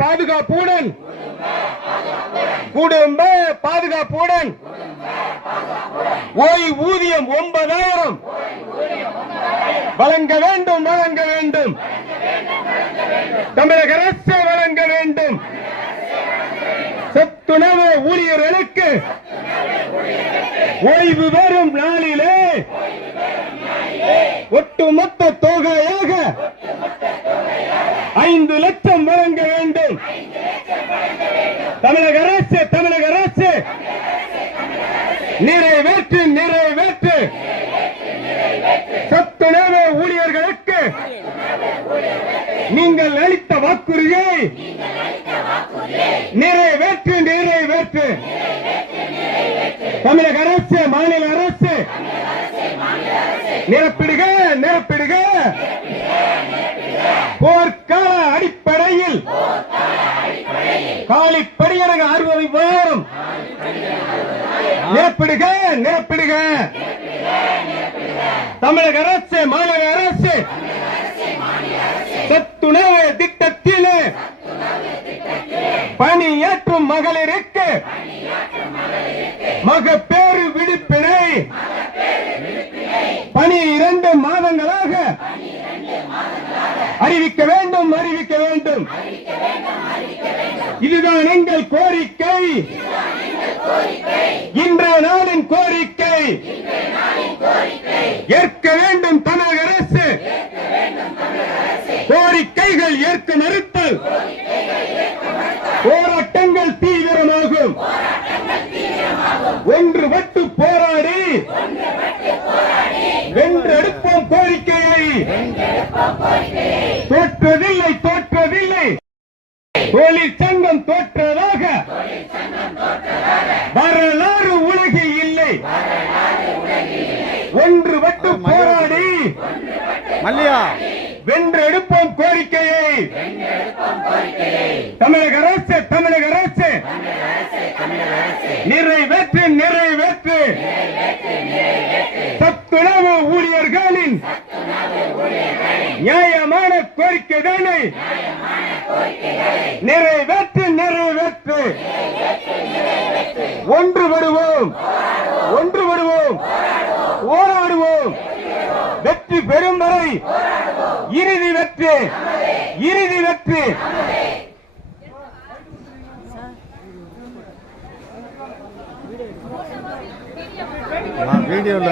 பாதுகாப்புடன் குடும்ப பாதுகாப்புடன் ஓய்வூதியம் 9,000 வழங்க வேண்டும் வழங்க வேண்டும். தமிழக அரசு வழங்க வேண்டும். சத்துணவு ஊழியர்களுக்கு ஓய்வு பெறும் நாளிலே ஒட்டுமொத்த தொகையாக 5 லட்சம் வழங்க வேண்டும். தமிழக அரசு நிறைவேற்று நிறைவேற்று. சத்துணவு ஊழியர்களுக்கு நீங்கள் அளித்த வாக்குறுதியை நிறைவேற்று நிறைவேற்று. தமிழக அரசு மாநில அரசு நிரப்பிடுக நிரப்பிடுக. போர்க்கால அடிப்படையில் காலி பணியிடங்க 60,000 நிரப்பிடுக நிரப்பிடுக. தமிழக அரசு மாநில அரசு சத்துணவு திட்டத்தில் பணியாற்றும் மகளிருக்கு மகப்பேறு விடுப்பினை 12 மாதங்களாக அறிவிக்க வேண்டும் அறிவிக்க வேண்டும். இதுதான் எங்கள் கோரிக்கை, இன்றைய நாளின் கோரிக்கை. ஏற்க வேண்டும் தமிழக அரசு. கோரிக்கைகள் ஏற்க மறுத்தல் போராட்டங்கள் தீவிரமாகும். ஒன்றுபட்டு போராடி வென்றெடுப்போம் கோரிக்கையை. தோற்றதில்லை தோற்றதில்லை. தொழிற்சங்கம் தோற்றதாக வரலாறு உலகில் இல்லை. ஒன்றுபட்டு போராடி வென்றெடுப்போம் கோரிக்கையை. தமிழக அரசு நிறைவேற்று நிறைவேற்று. சத்துணவு ஊழியர்களின் நியாயமான கோரிக்கைகளை நிறைவேற்று நிறைவேற்று. ஒன்றுபடுவோம் ஒன்றுபடுவோம் போராடுவோம். வெற்றி பெறும் வரை இறுதி வெற்றி இறுதி வெற்றி. வீடியோல